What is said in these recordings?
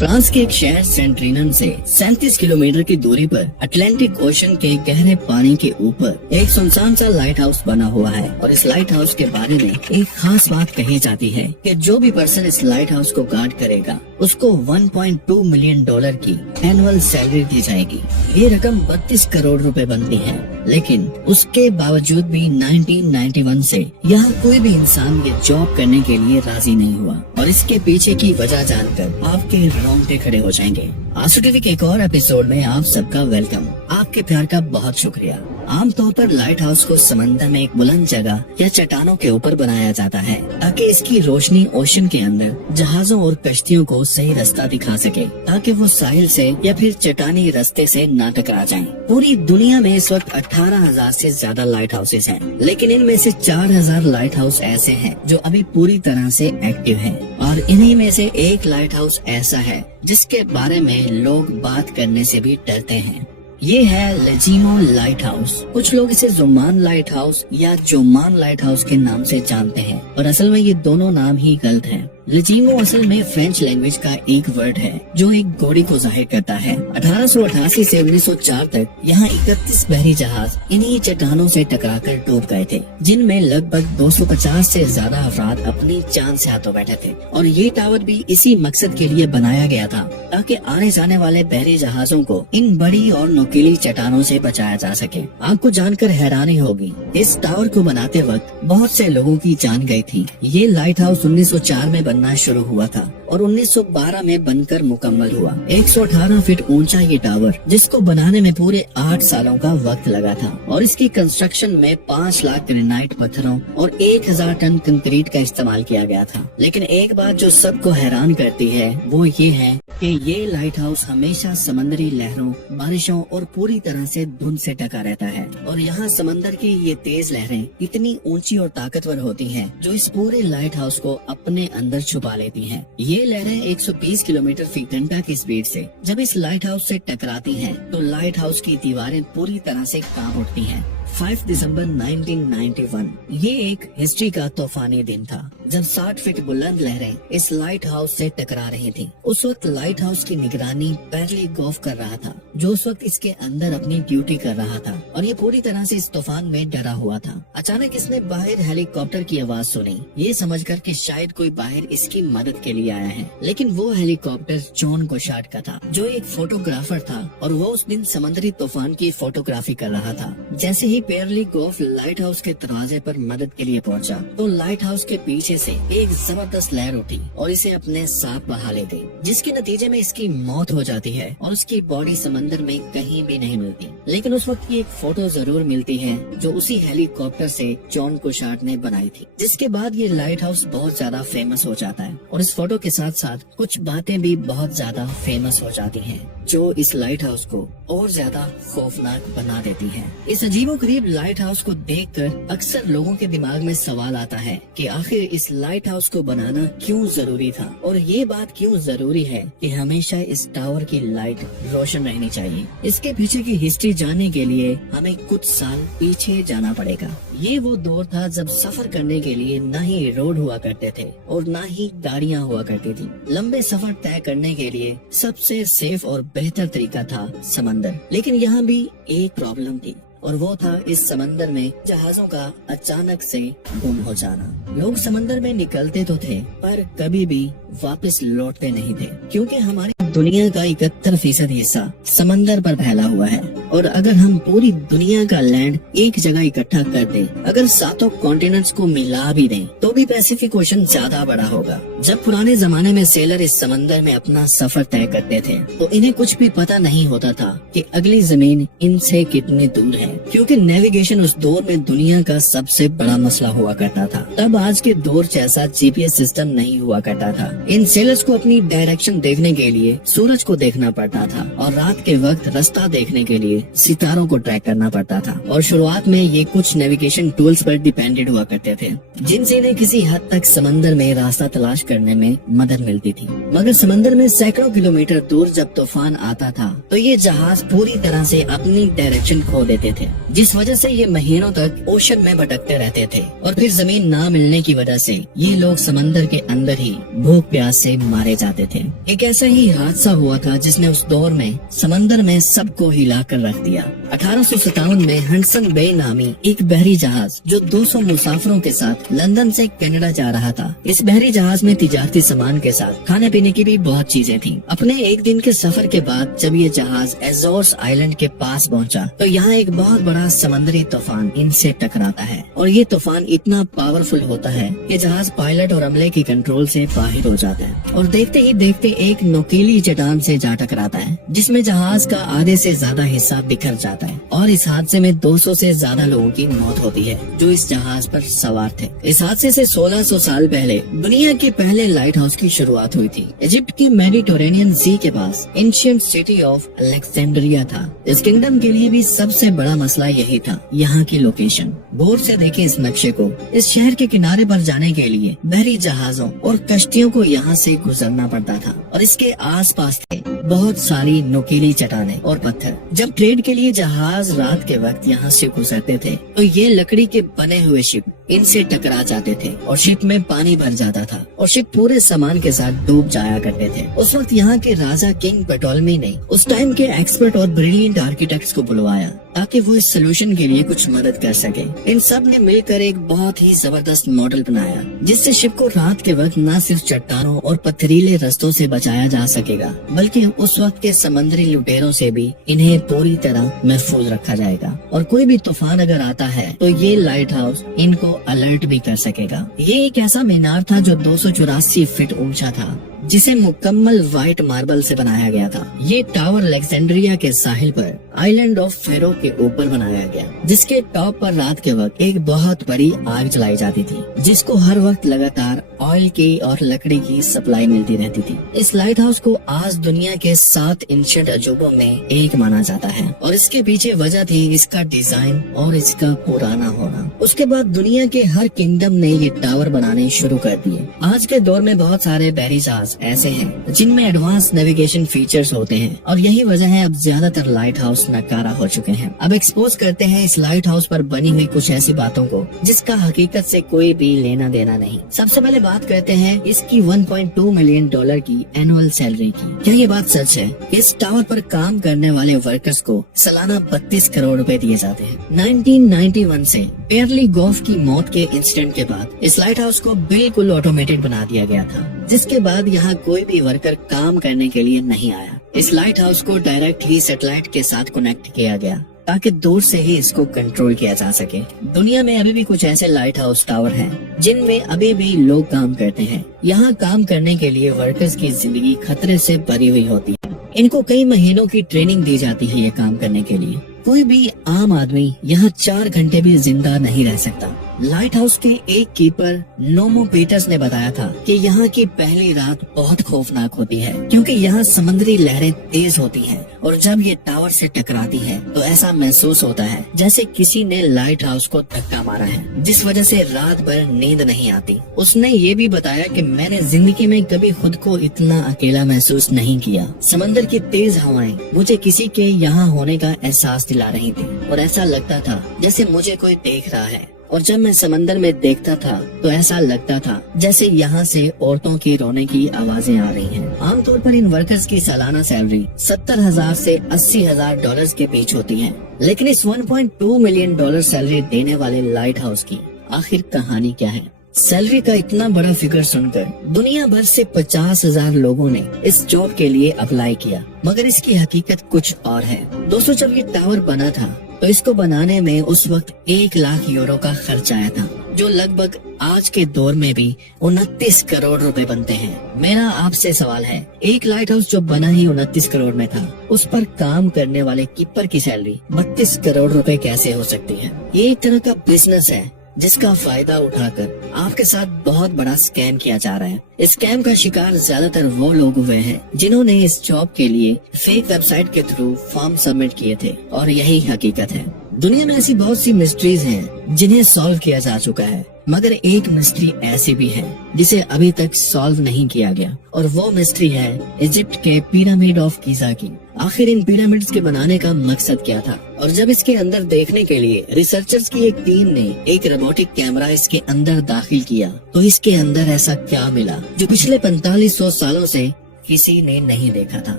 France के एक शहर सेंट्रिनन से 37 किलोमीटर की दूरी पर अटलांटिक ओशन के गहरे पानी के ऊपर एक सुनसान सा लाइट हाउस बना हुआ है और इस लाइट हाउस के बारे में एक खास बात कही जाती है कि जो भी पर्सन इस लाइट हाउस को गार्ड करेगा उसको 1.2 मिलियन डॉलर की एनुअल सैलरी दी जाएगी। ये रकम 32 करोड़ रुपए बनती है, लेकिन उसके बावजूद भी 1991 से यहाँ कोई भी इंसान ये जॉब करने के लिए राजी नहीं हुआ और इसके पीछे की वजह जानकर आपके रोंगटे खड़े हो जाएंगे। आंसू टीवी के एक और एपिसोड में आप सबका वेलकम। आपके प्यार का बहुत शुक्रिया। आमतौर पर लाइट हाउस को समंदर में एक बुलंद जगह या चट्टानों के ऊपर बनाया जाता है ताकि इसकी रोशनी ओशन के अंदर जहाजों और कश्तियों को सही रास्ता दिखा सके, ताकि वो साहिल से या फिर चट्टानी रास्ते से ना टकरा जाएं। पूरी दुनिया में इस वक्त 18,000 से ज्यादा लाइट हाउसेस हैं, लेकिन इनमें से 4,000 लाइट हाउस ऐसे हैं जो अभी पूरी तरह से एक्टिव हैं और इन्हीं में से एक लाइट हाउस ऐसा है जिसके बारे में लोग बात करने से भी डरते हैं। ये है लेजिमो लाइट हाउस। कुछ लोग इसे जुमान लाइट हाउस या जोमान लाइट हाउस के नाम से जानते हैं और असल में ये दोनों नाम ही गलत हैं। लेजिमो असल में फ्रेंच लैंग्वेज का एक वर्ड है जो एक घोड़ी को जाहिर करता है। 1888 से 1904 तक यहाँ 31 बहरी जहाज इन्हीं चट्टानों से टकराकर डूब गए थे, जिनमें लगभग 250 से ज्यादा अफराद अपनी जान से हाथों बैठे थे। और ये टावर भी इसी मकसद के लिए बनाया गया था ताकि आने जाने वाले बहरी जहाजों को इन बड़ी और नुकीली चट्टानों से बचाया जा सके। आपको जानकर हैरानी होगी, इस टावर को बनाते वक्त बहुत से लोगों की जान गई थी। ये लाइट हाउस 1904 में बनना शुरू हुआ था और 1912 में बनकर मुकम्मल हुआ। 118 फीट ऊंचा ये टावर, जिसको बनाने में पूरे 8 सालों का वक्त लगा था और इसकी कंस्ट्रक्शन में 5 लाख ग्रेनाइट पत्थरों और 1000 टन कंक्रीट का इस्तेमाल किया गया था। लेकिन एक बात जो सबको हैरान करती है वो ये है कि ये लाइट हाउस हमेशा समंदरी लहरों, बारिशों और पूरी तरह से धुंध से ढका रहता है और यहाँ समंदर की ये तेज लहरें इतनी ऊंची और ताकतवर होती हैं जो इस पूरे लाइट हाउस को अपने अंदर छुपा लेती हैं। ये लहरें 120 किलोमीटर फी घंटा की स्पीड से जब इस लाइट हाउस से टकराती हैं, तो लाइट हाउस की दीवारें पूरी तरह से कांप उठती हैं। 5 दिसंबर 1991 ये एक हिस्ट्री का तूफानी दिन था जब 60 फीट बुलंद लहरें इस लाइट हाउस से टकरा रही थी। उस वक्त लाइट हाउस की निगरानी बैरली गोफ कर रहा था, जो उस वक्त इसके अंदर अपनी ड्यूटी कर रहा था और ये पूरी तरह से इस तूफान में डरा हुआ था। अचानक इसने बाहर हेलीकॉप्टर की आवाज सुनी, ये समझकर कि शायद कोई बाहर इसकी मदद के लिए आया है। लेकिन वो हेलीकॉप्टर जॉन गोशार्ड का था, जो एक फोटोग्राफर था और वो उस दिन समुद्री तूफान की फोटोग्राफी कर रहा था। जैसे ही बैरली गोफ लाइट हाउस के दरवाजे पर मदद के लिए पहुंचा, तो लाइट हाउस के पीछे से एक जबरदस्त लहर उठी और इसे अपने साथ बहा ले गई, जिसके नतीजे में इसकी मौत हो जाती है और उसकी बॉडी समंदर में कहीं भी नहीं मिलती। लेकिन उस वक्त की एक फोटो जरूर मिलती है जो उसी हेलीकॉप्टर से जॉन गोशार्ड ने बनाई थी, जिसके बाद ये लाइट हाउस बहुत ज्यादा फेमस हो जाता है और इस फोटो के साथ साथ कुछ बातें भी बहुत ज्यादा फेमस हो जाती हैं जो इस लाइट हाउस को और ज्यादा खौफनाक बना देती हैं। इस अजीबोगरीब लाइट हाउस को देखकर अक्सर लोगों के दिमाग में सवाल आता है कि आखिर इस लाइट हाउस को बनाना क्यों जरूरी था और ये बात क्यों जरूरी है कि हमेशा इस टावर की लाइट रोशन रहनी चाहिए। इसके पीछे की हिस्ट्री जानने के लिए हमें कुछ साल पीछे जाना पड़ेगा। ये वो दौर था जब सफर करने के लिए न ही रोड हुआ करते थे और न ही गाड़ियाँ हुआ करती थी। लंबे सफर तय करने के लिए सबसे सेफ और बेहतर तरीका था समंदर। लेकिन यहाँ भी एक प्रॉब्लम थी और वो था इस समंदर में जहाजों का अचानक से गुम हो जाना। लोग समंदर में निकलते तो थे पर कभी भी वापस लौटते नहीं थे, क्योंकि हमारी दुनिया का 71% हिस्सा समंदर पर फैला हुआ है और अगर हम पूरी दुनिया का लैंड एक जगह इकट्ठा कर दें, अगर 7 कॉन्टिनेंट्स को मिला भी दें, तो भी पैसिफिक ओशन ज्यादा बड़ा होगा। जब पुराने जमाने में सेलर इस समंदर में अपना सफर तय करते थे तो इन्हें कुछ भी पता नहीं होता था कि अगली जमीन इनसे कितनी दूर है, क्योंकि नेविगेशन उस दौर में दुनिया का सबसे बड़ा मसला हुआ करता था। तब आज के दौर जैसा जीपीएस सिस्टम नहीं हुआ करता था। इन सेलर्स को अपनी डायरेक्शन देखने के लिए सूरज को देखना पड़ता था और रात के वक्त रास्ता देखने के लिए सितारों को ट्रैक करना पड़ता था। और शुरुआत में ये कुछ नेविगेशन टूल्स पर डिपेंडेंट हुआ करते थे, जिनसे इन्हें किसी हद तक समंदर में रास्ता तलाश करने में मदद मिलती थी। मगर समंदर में सैकड़ों किलोमीटर दूर जब तूफान आता था तो ये जहाज पूरी तरह से अपनी डायरेक्शन खो देते थे, जिस वजह से ये महीनों तक ओशन में भटकते रहते थे और फिर जमीन ना मिलने की वजह से ये लोग समंदर के अंदर ही भूख प्यास से मारे जाते थे। एक ऐसा ही हादसा हुआ था जिसने उस दौर में समंदर में सबको हिला कर रख दिया। 1857 में हडसन बे नामी एक बहरी जहाज जो 200 मुसाफिरों के साथ लंदन से कनाडा जा रहा था। इस बहरी जहाज में तिजारती सामान के साथ खाने पीने की भी बहुत चीजें थीं। अपने एक दिन के सफर के बाद जब ये जहाज एजोर्स आइलैंड के पास पहुंचा तो यहाँ एक बहुत बड़ा समंदरी तूफान इनसे टकराता है और ये तूफान इतना पावरफुल होता है कि जहाज पायलट और अमले की कंट्रोल से बाहर हो जाता है और देखते ही देखते एक नुकीली चट्टान से जा टकराता है जिसमें जहाज का आधे से ज्यादा हिस्सा बिखर जाता है और इस हादसे में 200 से ज्यादा लोगों की मौत होती है जो इस जहाज पर सवार थे। इस हादसे से 1600 साल पहले दुनिया के पहले लाइट हाउस की शुरुआत हुई थी। इजिप्ट के मेडिटेरेनियन सी के पास एंशिएंट सिटी ऑफ अलेक्जेंड्रिया था। इस किंगडम के लिए भी सबसे बड़ा मसला यही था, यहाँ की लोकेशन। गौर से देखें इस नक्शे को। इस शहर के किनारे पर जाने के लिए बहरी जहाजों और कश्तियों को यहाँ से गुजरना पड़ता था और इसके आसपास थे बहुत सारी नुकीली चट्टानें और पत्थर। जब ट्रेड के लिए जहाज रात के वक्त यहाँ से गुजरते थे तो ये लकड़ी के बने हुए शिप इनसे टकरा जाते थे और शिप में पानी भर जाता था और शिप पूरे सामान के साथ डूब जाया करते थे। उस वक्त यहाँ के राजा किंग पटोलमी ने उस टाइम के एक्सपर्ट और ब्रिलियंट आर्किटेक्ट्स को बुलवाया ताकि वो इस सोल्यूशन के लिए कुछ मदद कर सके। इन सब ने मिलकर एक बहुत ही जबरदस्त मॉडल बनाया जिससे शिप को रात के वक्त न सिर्फ चट्टानों और पथरीले रास्तों से बचाया जा सकेगा बल्कि उस वक्त के समंदरी लुटेरों से भी इन्हें पूरी तरह महफूज रखा जाएगा और कोई भी तूफान अगर आता है तो ये लाइट हाउस इनको अलर्ट भी कर सकेगा। ये एक ऐसा मीनार था जो 284 फीट ऊंचा था जिसे मुकम्मल व्हाइट मार्बल से बनाया गया था। ये टावर अलेक्जेंड्रिया के साहिल पर आइलैंड ऑफ फेरो के ऊपर बनाया गया जिसके टॉप पर रात के वक्त एक बहुत बड़ी आग जलाई जाती थी जिसको हर वक्त लगातार ऑयल की और लकड़ी की सप्लाई मिलती रहती थी। इस लाइट हाउस को आज दुनिया के 7 एंशिएंट अजूबों में एक माना जाता है और इसके पीछे वजह थी इसका डिजाइन और इसका पुराना होना। उसके बाद दुनिया के हर किंगडम ने ये टावर बनाने शुरू कर दिए। आज के दौर में बहुत सारे बहरी जहाज ऐसे हैं जिनमें एडवांस नेविगेशन फीचर्स होते हैं और यही वजह है अब ज्यादातर लाइट हाउस नकारा हो चुके हैं। अब एक्सपोज करते हैं इस लाइट हाउस पर बनी हुई कुछ ऐसी बातों को जिसका हकीकत से कोई भी लेना देना नहीं। सबसे पहले बात करते हैं इसकी $1.2 मिलियन की एनुअल सैलरी की। क्या ये बात सच है? इस टावर पर काम करने वाले वर्कर्स को सालाना 32 करोड़ रुपए दिए जाते हैं। 1991 से पेयरली गॉफ की मौत के इंसिडेंट के बाद इस लाइट हाउस को बिल्कुल ऑटोमेटेड बना दिया गया था जिसके बाद यहाँ कोई भी वर्कर काम करने के लिए नहीं आया। इस लाइट हाउस को डायरेक्ट ही सैटेलाइट के साथ कनेक्ट किया गया ताकि दूर से ही इसको कंट्रोल किया जा सके। दुनिया में अभी भी कुछ ऐसे लाइट हाउस टावर हैं जिनमें अभी भी लोग काम करते हैं। यहाँ काम करने के लिए वर्कर्स की जिंदगी खतरे से भरी हुई होती है। इनको कई महीनों की ट्रेनिंग दी जाती है ये काम करने के लिए। कोई भी आम आदमी यहाँ 4 घंटे भी जिंदा नहीं रह सकता। लाइट हाउस के एक कीपर नोमो पीटर्स ने बताया था कि यहाँ की पहली रात बहुत खौफनाक होती है क्योंकि यहाँ समुद्री लहरें तेज होती हैं और जब ये टावर से टकराती है तो ऐसा महसूस होता है जैसे किसी ने लाइट हाउस को धक्का मारा है जिस वजह से रात भर नींद नहीं आती। उसने ये भी बताया कि मैंने जिंदगी में कभी खुद को इतना अकेला महसूस नहीं किया। समंदर की तेज हवाएं मुझे किसी के यहाँ होने का एहसास दिला रही थी और ऐसा लगता था जैसे मुझे कोई देख रहा है और जब मैं समंदर में देखता था तो ऐसा लगता था जैसे यहाँ से औरतों की रोने की आवाजें आ रही हैं। आमतौर पर इन वर्कर्स की सालाना सैलरी $70,000 से $80,000 के बीच होती है, लेकिन इस $1.2 मिलियन सैलरी देने वाले लाइट हाउस की आखिर कहानी क्या है? सैलरी का इतना बड़ा फिगर सुनकर दुनिया भर से 50,000 लोगों ने इस जॉब के लिए अप्लाई किया, मगर इसकी हकीकत कुछ और है। दोस्तों, जब ये टावर बना था तो इसको बनाने में उस वक्त 1 लाख यूरो का खर्च आया था, जो लगभग आज के दौर में भी 29 करोड़ रुपए बनते हैं। मेरा आपसे सवाल है, एक लाइट हाउस जो बना ही 29 करोड़ में था, उस पर काम करने वाले कीपर की सैलरी 32 करोड़ रुपए कैसे हो सकती है? ये एक तरह का बिजनेस है जिसका फायदा उठाकर आपके साथ बहुत बड़ा स्कैम किया जा रहा है। इस स्कैम का शिकार ज्यादातर वो लोग हुए हैं जिन्होंने इस जॉब के लिए फेक वेबसाइट के थ्रू फॉर्म सबमिट किए थे और यही हकीकत है। दुनिया में ऐसी बहुत सी मिस्ट्रीज हैं जिन्हें सॉल्व किया जा चुका है, मगर एक मिस्ट्री ऐसी भी है जिसे अभी तक सॉल्व नहीं किया गया और वो मिस्ट्री है इजिप्ट के पिरामिड ऑफ गीजा की। आखिर इन पिरामिड्स के बनाने का मकसद क्या था? और जब इसके अंदर देखने के लिए रिसर्चर्स की एक टीम ने एक रोबोटिक कैमरा इसके अंदर दाखिल किया तो इसके अंदर ऐसा क्या मिला जो पिछले 4500 सालों से किसी ने नहीं देखा था।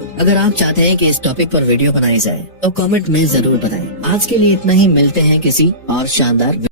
अगर आप चाहते हैं कि इस टॉपिक पर वीडियो बनाई जाए तो कमेंट में जरूर बताएं। आज के लिए इतना ही, मिलते हैं किसी और शानदार